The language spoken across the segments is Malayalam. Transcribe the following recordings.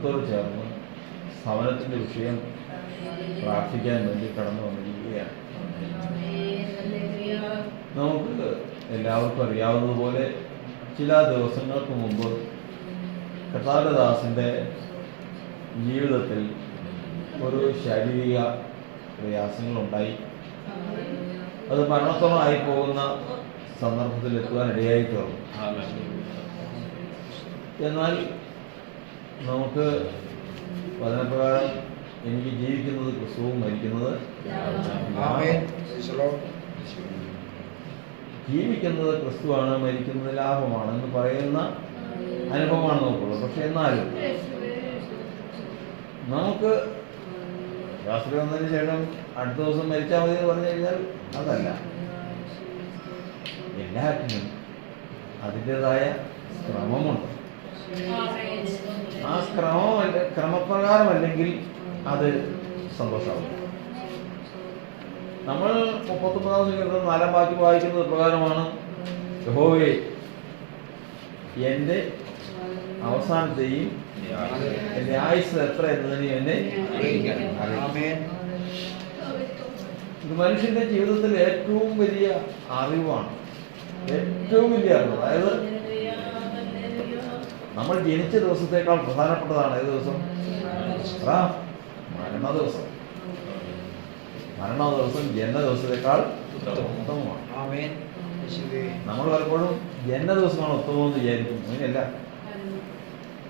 ഭവനത്തോട് ചേർന്ന് ഭവനത്തിൻ്റെ വിഷയം പ്രാർത്ഥിക്കാൻ വേണ്ടി കടന്നു വന്നിരിക്കുകയാണ്. നമുക്ക് എല്ലാവർക്കും അറിയാവുന്നതുപോലെ ചില ദിവസങ്ങൾക്ക് മുമ്പ് കർത്താരദാസിൻ്റെ ജീവിതത്തിൽ ഒരു ശാരീരിക പ്രയാസങ്ങളുണ്ടായി. അത് മരണത്തോളമായി പോകുന്ന സന്ദർഭത്തിൽ എത്തുവാനിടയായി തീർന്നു. എന്നാൽ നമുക്ക് വചനപ്രകാരം എനിക്ക് ജീവിക്കുന്നത് ക്രിസ്തുവും മരിക്കുന്നത് ജീവിക്കുന്നത് ക്രിസ്തുവാണ്, മരിക്കുന്നത് ലാഭമാണ് എന്ന് പറയുന്ന അനുഭവമാണ് നമുക്കുള്ളത്. പക്ഷെ എന്നാലും നമുക്ക് ശാസ്ത്രം വന്നതിന് ശേഷം അടുത്ത ദിവസം മരിച്ചാൽ മതി എന്ന് പറഞ്ഞു കഴിഞ്ഞാൽ അതല്ല. എല്ലാറ്റിനും അതിൻ്റെതായ ക്രമമുണ്ട്. ആ ക്രമപ്രകാരമല്ലെങ്കിൽ അത് സന്തോഷമാവും. നമ്മൾ 39-ാം സങ്കീർത്തനം 4-ാം വാക്യം വായിക്കുന്നത് പ്രകാരമാണ്: യഹോവേ, എൻ്റെ അവസാനത്തെയും എൻ്റെ ആയുസ് എത്ര എന്നതിനെയും എന്നെ അറിയിക്കണം. ഇത് മനുഷ്യന്റെ ജീവിതത്തിൽ ഏറ്റവും വലിയ അറിവാണ്, ഏറ്റവും വലിയ അറിവ്. അതായത് നമ്മൾ ജനിച്ച ദിവസത്തേക്കാൾ പ്രധാനപ്പെട്ടതാണ് ഏത് ദിവസം? മരണ ദിവസം. മരണ ദിവസം ജന്മ ദിവസത്തേക്കാൾ ഉത്തമമാണ്. നമ്മൾ പലപ്പോഴും ജന്മ ദിവസമാണ് ഉത്തമമെന്ന് വിചാരിക്കും. അങ്ങനെയല്ല,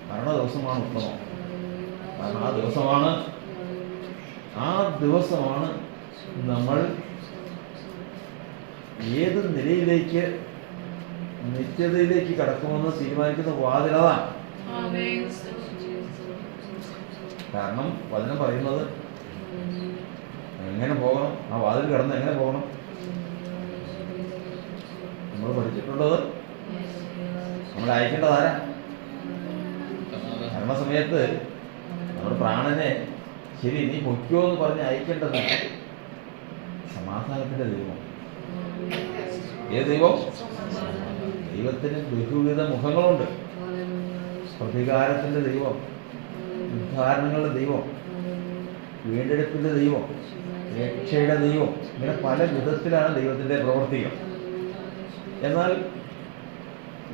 മരണ ദിവസമാണ് ഉത്തമം. കാരണം ആ ദിവസമാണ് നമ്മൾ ഏത് നിലയിലേക്ക് നിത്യതയിലേക്ക് കടക്കുമെന്ന് തീരുമാനിക്കുന്ന വാതിലതാണ്. കാരണം വചനം പറയുന്നത് എങ്ങനെ പോകണം, ആ വാതിൽ കടന്ന് എങ്ങനെ പോകണം. നമ്മൾ പഠിച്ചിട്ടുള്ളത് നമ്മൾ അയക്കേണ്ടതാരാ? മരണസമയത്ത് നമ്മുടെ പ്രാണനെ ശരി നീ പൊയ്ക്കോ എന്ന് പറഞ്ഞ് അയക്കേണ്ടത് സമാധാനത്തിന്റെ ദൈവം. ഏത് ദൈവം? ദൈവത്തിന് ബഹുവിധ മുഖങ്ങളുണ്ട്. പ്രതികാരത്തിന്റെ ദൈവം, ഉദ്ധാരണങ്ങളുടെ ദൈവം, വീണ്ടെടുപ്പിന്റെ ദൈവം, രക്ഷയുടെ ദൈവം, ഇങ്ങനെ പല വിധത്തിലാണ് ദൈവത്തിന്റെ പ്രവർത്തികൾ. എന്നാൽ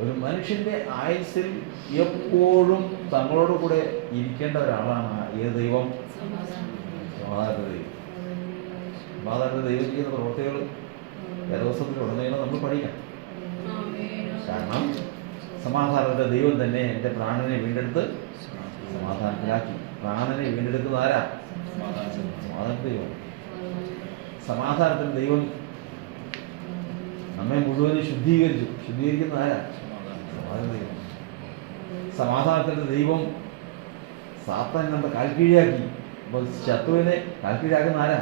ഒരു മനുഷ്യന്റെ ആയുസ്സിൽ എപ്പോഴും തങ്ങളോട് കൂടെ ഇരിക്കേണ്ട ഒരാളാണ് ഏത് ദൈവം? സമാധാനത്തെ ദൈവം. സമാധാനത്തെ ദൈവം ചെയ്യുന്ന പ്രവർത്തികൾ വേദപുസ്തകത്തിലുടനീളം നമ്മൾ പഠിക്കണം. കാരണം സമാധാനത്തെ ദൈവം തന്നെ എൻ്റെ പ്രാണനെ വീണ്ടെടുത്ത് സമാധാനത്തിലാക്കി. പ്രാണനെ വീണ്ടെടുക്കുന്ന ആരാ? സമാധാനത്തെ ദൈവം. സമാധാനത്തിന് ദൈവം നമ്മെ മുഴുവനും ശുദ്ധീകരിക്കുന്ന ആരാ? സമാധാന ദൈവം. സമാധാനത്തിന്റെ ദൈവം സാത്താൻ നമ്മുടെ കാൽക്കീഴിയാക്കി. അപ്പോൾ ശത്രുവിനെ കാൽക്കീഴിയാക്കുന്ന ആരാ?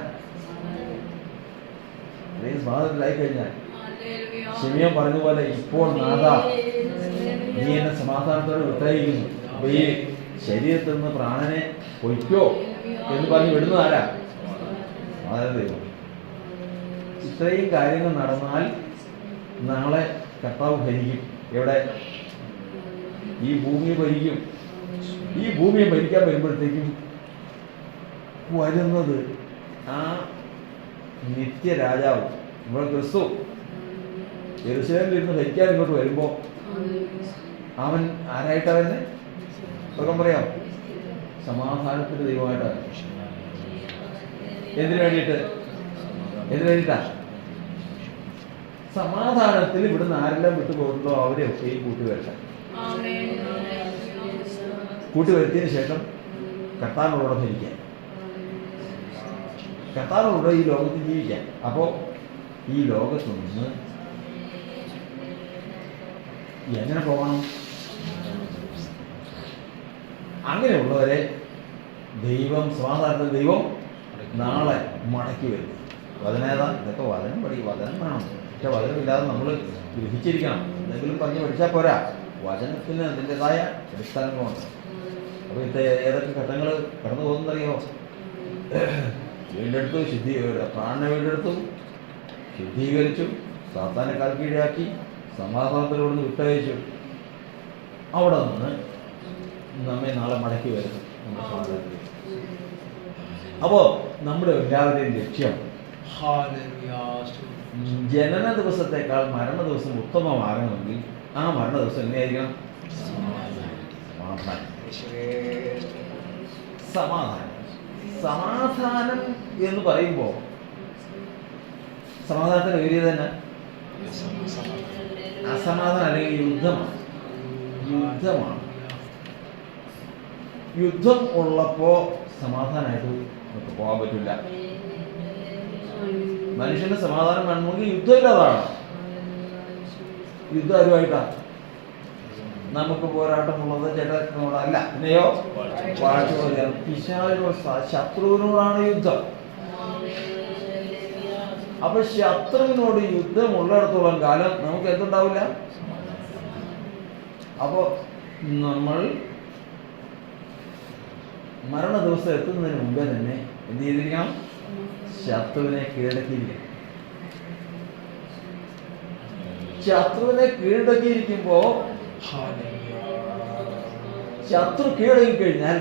സമാധാനത്തിലായി കഴിഞ്ഞാൽ ശിമിയോൻ പറഞ്ഞതുപോലെ, ഇപ്പോൾ നാഥാ നീ എന്നെ സമാധാനത്തോടെ വിട്ടയക്കുന്നു, അപ്പൊ ഈ ശരീരത്തിൽ നിന്ന് പ്രാണനെ പൊയ്ക്കോ എന്ന് പറഞ്ഞ് വിടുന്നത് ആരാ? സമാധാന ദൈവം. ഇത്രയും കാര്യങ്ങൾ നടന്നാൽ നാളെ കർത്താവ് ഭരിക്കും. എവിടെ? ഈ ഭൂമിയെ ഭരിക്കും. ഈ ഭൂമിയെ ഭരിക്കാൻ വരുമ്പോഴത്തേക്കും വരുന്നത് ആ നിത്യരാജാവ് നമ്മുടെ ക്രിസ്തു യെരൂശലേമിൽ ഇരുന്ന് ഭരിക്കാൻ ഇങ്ങോട്ട് വരുമ്പോൾ അവൻ ആരായിട്ടാ വരുന്നത്? സ്വർഗം പറയാം, സമാധാനത്തിന്റെ ദൈവമായിട്ടാണ്. എന്തിനു വേണ്ടിയിട്ടാ? സമാധാനത്തിൽ ഇവിടുന്ന് ആരെല്ലാം വിട്ടുപോകുന്നോ അവരെ ഒക്കെയും കൂട്ടിവരട്ടെ. കൂട്ടിവരുത്തിയതിനു ശേഷം കർത്താവിനോട് ഭരിക്കാൻ, കർത്താവിനോട് ഈ ലോകത്തിൽ ജീവിക്കാൻ. അപ്പോൾ ഈ ലോകത്ത് നിന്ന് എങ്ങനെ പോകണം? അങ്ങനെയുള്ളവരെ ദൈവം, സമാധാനത്തിൽ ദൈവം നാളെ മടക്കി വരും. വചനേതാ? ഇതൊക്കെ വചനം വചനം വേണം. പക്ഷെ വചനമില്ലാതെ നമ്മൾ ഗ്രഹിച്ചിരിക്കണം. എന്തെങ്കിലും പറഞ്ഞ് പഠിച്ചാൽ പോരാ. വചനത്തിന് അതിൻ്റെതായ അടിസ്ഥാനങ്ങളുണ്ട്. അപ്പോൾ ഏതൊക്കെ ഘട്ടങ്ങൾ കടന്നു പോകുന്നറിയോ? വീണ്ടെടുത്തു, പ്രാണനെ വീണ്ടെടുത്തു, ശുദ്ധീകരിച്ചു, സാത്താനെ കാൽക്കീഴാക്കി, സമാധാനത്തിലൂടെ വിട്ടയച്ചു. അവിടെ നിന്ന് നമ്മെ നാളെ മടക്കി വരുന്നു. അപ്പോ നമ്മുടെ എല്ലാവരുടെയും ലക്ഷ്യം ജനന ദിവസത്തെക്കാൾ മരണ ദിവസം ഉത്തമമാകണമെങ്കിൽ ആ മരണ ദിവസം എങ്ങനെയായിരിക്കണം? സമാധാനം. സമാധാനം എന്ന് പറയുമ്പോൾ സമാധാനത്തിന് വലിയ തന്നെ അസമാധാനം അല്ലെങ്കിൽ യുദ്ധമാണ്. യുദ്ധം ഉള്ളപ്പോ സമാധാനമായിട്ട് നമുക്ക് പോകാൻ പറ്റില്ല. മനുഷ്യന് സമാധാനം വേണമെങ്കിൽ യുദ്ധമില്ലാതാണ്. യുദ്ധം ആരുമായിട്ടാണ് നമുക്ക് പോരാട്ടമുള്ളത്? ജഡത്തിനോടല്ല, പിന്നെയോ പിശാചിനോട്, ശത്രുവിനോടാണ് യുദ്ധം. അപ്പൊ ശത്രുവിനോട് യുദ്ധമുള്ളിടത്തോളം കാലം നമുക്ക് എന്തുണ്ടാവില്ല? അപ്പോ നമ്മൾ മരണ ദിവസം എത്തുന്നതിന് മുമ്പേ തന്നെ എന്ത് ചെയ്തിരിക്കണം? ശത്രുവിനെ കീഴടക്കിയിരിക്കണം. ശത്രുവിനെ കീഴടക്കിയിരിക്കുമ്പോ ശത്രു കീഴടക്കി കഴിഞ്ഞാൽ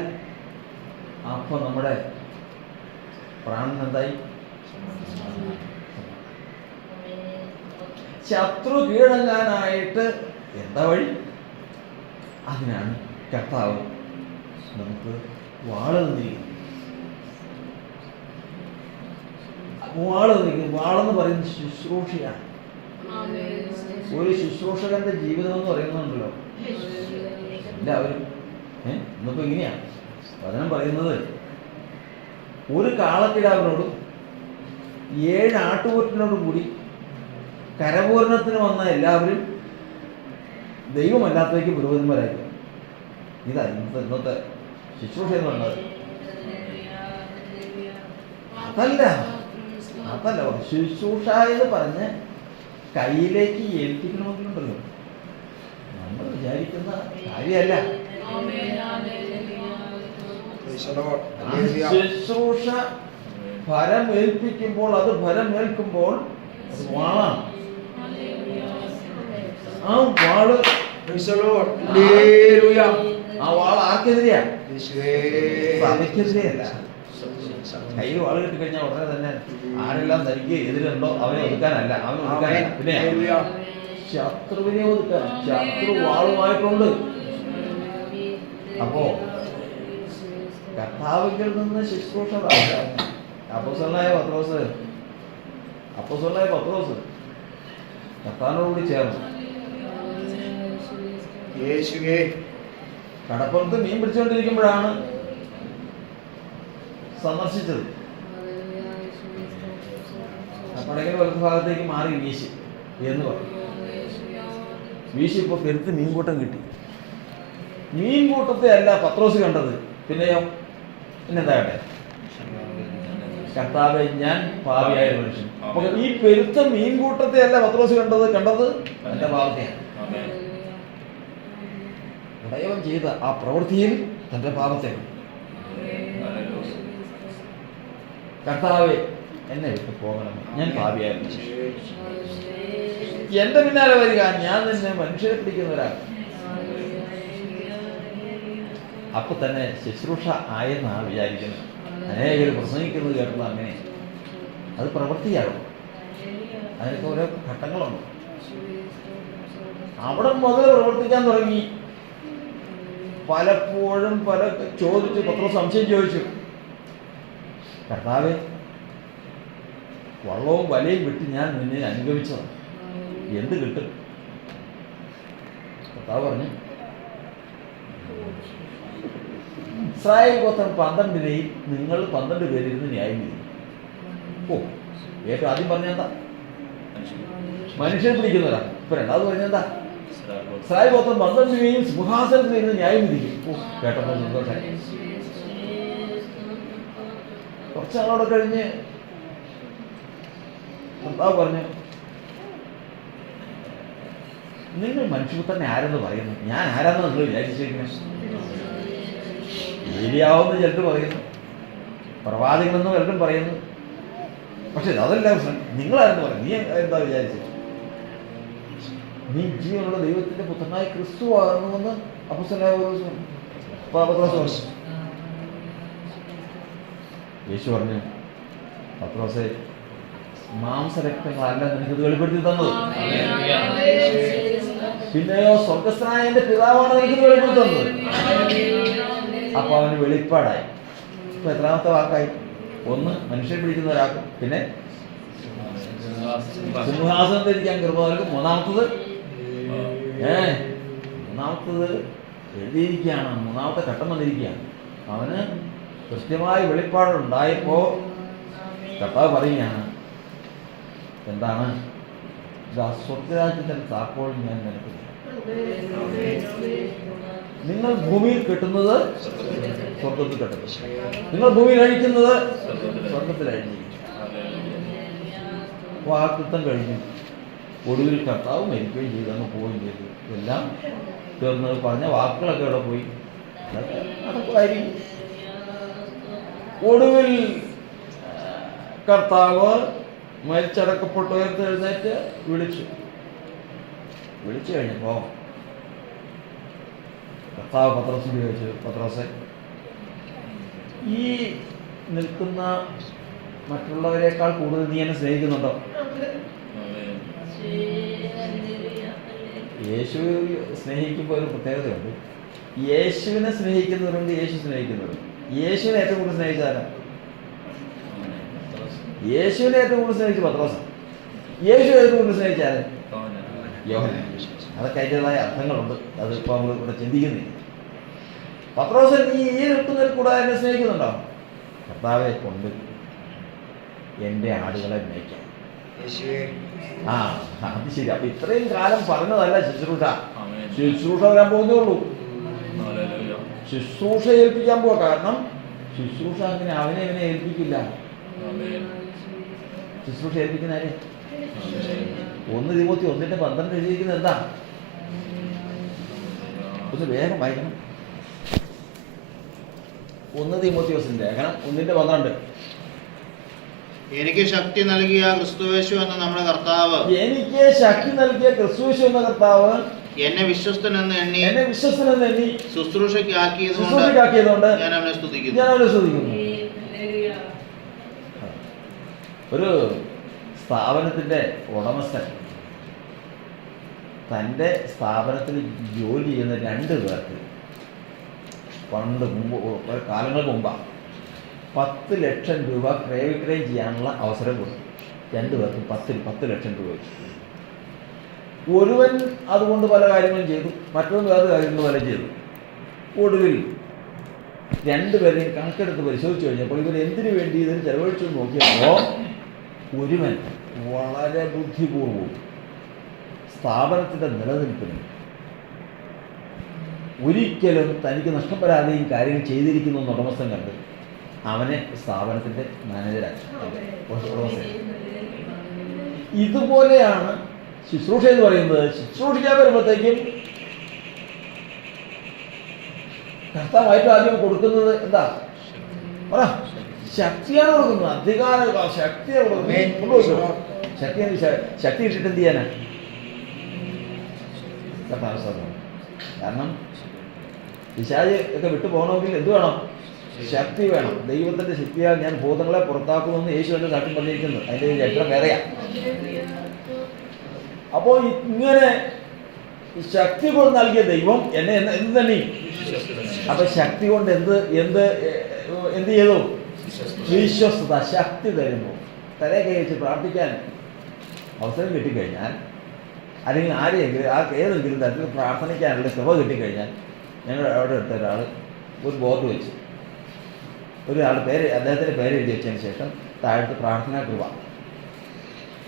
അപ്പൊ നമ്മുടെ പ്രാണൻ എന്തായി? ശത്രു കീഴടങ്ങാനായിട്ട് എന്താ വഴി? അതിനാണ് കർത്താവ് നമുക്ക് വാള് തന്നിരിക്കുന്നത്. വാളെന്ന് പറയുന്നത് ശുശ്രൂഷയാണ്. ഒരു ശുശ്രൂഷകന്റെ ജീവിതം എന്ന് പറയുന്നുണ്ടല്ലോ എല്ലാവരും. ഇന്നിപ്പോ ഇങ്ങനെയാണ് വചനം പറയുന്നത്. ഒരു കാളക്കിടാവിനോടും 7 ആട്ടുകൊറ്റനോടും കൂടി കരപൂരണത്തിന് വന്ന എല്ലാവരും ദൈവമല്ലാത്തേക്ക് പുരോഹിതന്മാരായിരുന്നു. ഇതാ ഇന്നത്തെ ശുശ്രൂഷ എന്ന് പറഞ്ഞത്. അതല്ല ശുശ്രൂഷ എന്ന് പറഞ്ഞ് കയ്യിലേക്ക് ഏൽപ്പിക്കണമെന്നുണ്ടല്ലോ, നമ്മൾ വിചാരിക്കുന്ന കാര്യമല്ല. ശുശ്രൂഷ ഫലമേൽപ്പിക്കുമ്പോൾ, അത് ഫലമേൽക്കുമ്പോൾ അത് വാളാണ്. ആ വാള് ആർക്കെതിരെയാ? സഭയ്ക്കെതിരെയല്ല. കയ്യിൽ വാള് കിട്ടിക്കഴിഞ്ഞാൽ ഉടനെ തന്നെ ആരെല്ലാം തനിക്ക് എതിരുണ്ടോ അവനെ ഒതുക്കാനല്ല, അവനെ ഒതുക്കാനല്ല, പിന്നെ ശത്രുവിനെ ഒതുക്കാൻ. ശത്രു വാളുമായിട്ടുണ്ട്. അപ്പോ കർത്താവിൽ നിന്ന് ശുശ്രൂഷ അപ്പോസ്തലനായ പത്രോസ് കർത്താവിനോടുകൂടി ചേർന്നു കടപ്പുറത്ത് മീൻ പിടിച്ചുകൊണ്ടിരിക്കുമ്പോഴാണ് സന്ദർശിച്ചത്. പടകിന് വലത്ത് ഭാഗത്തേക്ക് മാറി വീശി എന്ന് പറഞ്ഞു. വീശിയപ്പോ പെരുത്ത് മീൻകൂട്ടം കിട്ടി. മീൻകൂട്ടത്തെ അല്ല പത്രോസ് കണ്ടത്, പിന്നെയോ പിന്നെന്താ കണ്ടേ? കർത്താവേ, ഞാൻ പാപിയായ മനുഷ്യൻ. അപ്പൊ ഈ പെരുത്ത മീൻകൂട്ടത്തെ അല്ല പത്രോസ് കണ്ടത് എന്റെ പാപത്തെയാണ്. ഉടയവൻ ചെയ്ത ആ പ്രവൃത്തിയിൽ തന്റെ പാപത്തെ. കർത്താവേ, എന്നെ വിട്ട് പോകണം, ഞാൻ പാപിയായ മനുഷ്യൻ. എന്റെ പിന്നാലെ വരിക, ഞാൻ നിന്നെ മനുഷ്യരെ പിടിക്കുന്നവരാണ്. അപ്പൊ തന്നെ ശുശ്രൂഷ ആയെന്നാണ് വിചാരിക്കുന്നത്. അനേകർ പ്രസംഗിക്കുന്നത് കേട്ടത് അങ്ങനെ. അത് പ്രവൃത്തിയാകും. അതിനൊക്കെ ഓരോ ഘട്ടങ്ങളുണ്ട്. അവിടെ മുതൽ പ്രവർത്തിക്കാൻ തുടങ്ങി. പലപ്പോഴും ചോദിച്ചു, പത്രോസ് സംശയം ചോദിച്ചു, കർത്താവേ, വള്ളവും വലയും വിട്ട് ഞാൻ നിന്നെ അനുഗമിച്ചതാണ്, എന്ത് കിട്ടും? കർത്താവ് പറഞ്ഞു, ഇസ്രായേൽ ഗോത്രം 12 നിങ്ങൾ 12 പേരിരുന്ന് ന്യായം ചെയ്തു. ഏറ്റവും ആദ്യം പറഞ്ഞെന്താ? മനുഷ്യരെ പിടിക്കുന്നവരാ. ഇപ്പൊ രണ്ടാമത് പറഞ്ഞെന്താ? ഇസ്രായേൽ ഗോത്രം 12 സിംഹാസനത്തിൽ ഇരുന്ന് ന്യായം വിധിക്കും. കേട്ടപ്പോൾ സന്തോഷമായി. കുറച്ചാളോടെ കഴിഞ്ഞ് കർത്താവ് പറഞ്ഞു, നിങ്ങൾ മനുഷ്യപുത്രനെ ആരെന്ന് പറയുന്നു? ഞാൻ ആരാന്ന് നിങ്ങൾ വിചാരിച്ചിരിക്കുന്നത്? ഏലിയാവെന്ന് ചിലർ പറയുന്നു, പ്രവാചകനെന്ന് പലരും പറയുന്നു. പക്ഷെ അതല്ല പ്രശ്നം. നിങ്ങളാരെന്ന് പറയും. നീ എന്താ വിചാരിച്ചത്? നീ ജീവനുള്ള ദൈവത്തിന്റെ പുത്രനായ ക്രിസ്തു ആകുന്നുവെന്ന് അപ്പോസ്തലനായ പത്രോസ് പറഞ്ഞു. യേശു പറഞ്ഞു, പത്രോസേ, മാംസരക്തങ്ങളല്ല നിനക്ക് ഇത് വെളിപ്പെടുത്തി തന്നത്, പിന്നെയോ സ്വർഗസ്ഥനായ എന്റെ പിതാവാണ് നിനക്ക് ഇത് വെളിപ്പെടുത്തി തന്നത്. അപ്പൊ അവന് വെളിപ്പാടായി. ഇപ്പൊ എത്രാമത്തെ വാക്കായി? ഒന്ന്, മനുഷ്യൻ പിടിക്കുന്ന ഒരാൾക്ക്. പിന്നെ സിംഹാസനത്തിൽ ഇരിക്കാൻ കൃപ നൽകും. മൂന്നാമത്തത് എഴുതിയിരിക്കുകയാണ്. മൂന്നാമത്തെ ഘട്ടം വന്നിരിക്കുകയാണ്. അവന് കൃത്യമായ വെളിപ്പാടുണ്ടായപ്പോ കർത്താവ് പറയുകയാണ്, എന്താണ്? ഇതാ സ്വർഗരാജ്യത്തിന്റെ താക്കോൽ ഞാൻ നിനക്ക് തരാം. നിങ്ങൾ ഭൂമിയിൽ കെട്ടുന്നത് സ്വർഗത്തിൽ കെട്ടുന്നു, നിങ്ങൾ ഭൂമിയിൽ അഴിക്കുന്നത് സ്വർഗത്തിൽ അഴിഞ്ഞിരിക്കും. വാഗ്ദത്തം കഴിഞ്ഞു. ഒടുവിൽ കർത്താവ് മരിക്കുകയും ചെയ്തു, അങ്ങ് പോവുകയും ചെയ്തു. എല്ലാം തീർന്നത്. പറഞ്ഞ വാക്കുകളൊക്കെ അവിടെ പോയി. നടക്കുമായിരിക്കും. ഒടുവിൽ കർത്താവ് മരിച്ചടക്കപ്പെട്ട് ഉയർത്തെഴുന്നേറ്റ് വിളിച്ചു കഴിഞ്ഞപ്പോ കർത്താവ് പത്രോസിനോട് ചോദിച്ചു, പത്രോസേ, ഈ നിൽക്കുന്ന മറ്റുള്ളവരെക്കാൾ കൂടുതൽ നീ എന്നെ സ്നേഹിക്കുന്നുണ്ടോ? യേശു സ്നേഹിക്കുമ്പോൾ ഒരു പ്രത്യേകതയുണ്ട്. യേശുവിനെ സ്നേഹിക്കുന്നവരുണ്ട്, യേശു സ്നേഹിക്കുന്നവരുണ്ട്. യേശുവിനെ ഏറ്റവും കൂടുതൽ സ്നേഹിച്ചാലും യേശുവിനെ ഏറ്റവും കൂടുതൽ സ്നേഹിച്ചു പത്രോസ്. യേശു ഏറ്റവും കൂടുതൽ സ്നേഹിച്ചാലും യോഹന്നാൻ. അതൊക്കെ അതിൻ്റെതായ അർത്ഥങ്ങളുണ്ട്. അതിപ്പോൾ നമ്മൾ ഇവിടെ ചിന്തിക്കുന്നില്ല. പത്രോസ്, നീ ഈ നിൽക്കുന്നതിൽ കൂടെ എന്നെ സ്നേഹിക്കുന്നുണ്ടോ? കർത്താവെ കൊണ്ട് എൻ്റെ ആടുകളെ മേയ്ക്കാം. അത് ശരി. അപ്പൊ ഇത്രയും കാലം പറഞ്ഞതല്ല ശുശ്രൂഷ. ശുശ്രൂഷ വരാൻ പോകുന്നേ ഉള്ളൂ. ശുശ്രൂഷ ഏൽപ്പിക്കാൻ പോവാ. കാരണം ശുശ്രൂഷ അങ്ങനെ അവനെ ഏൽപ്പിക്കില്ല. ശുശ്രൂഷ ഏൽപ്പിക്കുന്ന ആര്? 1 തിമോത്തി 1:12 എഴുതിയിരിക്കുന്നത് എന്താ? ഒന്ന് വേഗം വായിക്കണം. 1 തിമോത്തിയോസിന്റെ ലേഖനം 1:12. എനിക്ക് ശക്തി നൽകിയ ക്രിസ്തുയേശു എന്ന നമ്മുടെ കർത്താവ്, എനിക്ക് ശക്തി നൽകിയ ക്രിസ്തുയേശു എന്ന കർത്താവ് എന്നെ വിശ്വസ്തനെന്ന് എണ്ണി ശുശ്രൂഷയ്ക്ക് ആക്കിയതുകൊണ്ട് ഞാൻ അവനെ സ്തുതിക്കുന്നു. ഒരു സ്ഥാപനത്തിന്റെ ഉടമസ്ഥൻ തൻ്റെ സ്ഥാപനത്തിൽ ജോലി ചെയ്യുന്ന 2 പേർക്ക് പണ്ട് മുമ്പ്, കാലങ്ങൾക്ക് മുമ്പാണ് 10 ലക്ഷം രൂപ ക്രയവിക്രയം ചെയ്യാനുള്ള അവസരം കൊടുത്തു. 2 പേർക്ക് 10 ലക്ഷം രൂപ. ഒരുവൻ അതുകൊണ്ട് പല കാര്യങ്ങളും ചെയ്തു, മറ്റൊന്ന് വേറെ കാര്യങ്ങൾ പല ചെയ്തു. ഒടുവിൽ 2 പേരെയും കണക്കെടുത്ത് പരിശോധിച്ചു കഴിഞ്ഞപ്പോൾ ഇവർ എന്തിനു വേണ്ടി ഇതിന് ചെലവഴിച്ചു നോക്കിയപ്പോൾ ഒരുവൻ വളരെ ബുദ്ധിപൂർവവും സ്ഥാപനത്തിൻ്റെ നിലനിൽപ്പിന് ഒരിക്കലും തനിക്ക് നഷ്ടം വരാതെയും കാര്യങ്ങൾ ചെയ്തിരിക്കുന്നു എന്ന് ഉടമസ്ഥൻ കണ്ട് അവനെ സ്ഥാപനത്തിൻ്റെ മാനേജരാക്കി. ഇതുപോലെയാണ് ശുശ്രൂഷ എന്ന് പറയുന്നത്. ശുശ്രൂഷിക്കാൻ വരുമ്പോഴത്തേക്കും കർത്താവായിട്ട് ആദ്യം കൊടുക്കുന്നത് എന്താ? ശക്തിയാണ് കൊടുക്കുന്നത്. അധികാര ശക്തിയാണ് കൊടുക്കുന്നത്. ശക്തി ഇട്ടിട്ട് എന്ത് ചെയ്യാനാ? കാരണം പിശാച് ഒക്കെ വിട്ടു പോകണമെങ്കിൽ എന്ത് വേണം? ശക്തി വേണം. ദൈവത്തിന്റെ ശക്തിയാൽ ഞാൻ ഭൂതങ്ങളെ പുറത്താക്കുമെന്ന് യേശു എന്നെ സാക്ഷ്യം പറഞ്ഞിരിക്കുന്നത്. അതിന്റെ ചരിത്രം വേറെയാ. അപ്പോ ഇങ്ങനെ ശക്തി കൊണ്ട് നൽകിയ ദൈവം എന്നെ എന്ത് തന്നെ. അപ്പൊ ശക്തി കൊണ്ട് എന്ത് ചെയ്തു? വിശ്വസ്തത. ശക്തി തരുന്നു. തലേ കൈ വെച്ച് പ്രാർത്ഥിക്കാൻ അവസരം കിട്ടിക്കഴിഞ്ഞാൽ, അല്ലെങ്കിൽ ഏതെങ്കിലും തരത്തിൽ പ്രാർത്ഥിക്കാനുള്ള കൃപ കിട്ടിക്കഴിഞ്ഞാൽ, ഞങ്ങൾ അവിടെ എടുത്ത ഒരാൾ ഒരു ബോർഡ് വെച്ച് അദ്ദേഹത്തിൻ്റെ പേര് എഴുതി വെച്ചതിന് ശേഷം താഴത്ത് പ്രാർത്ഥനാ കൃപ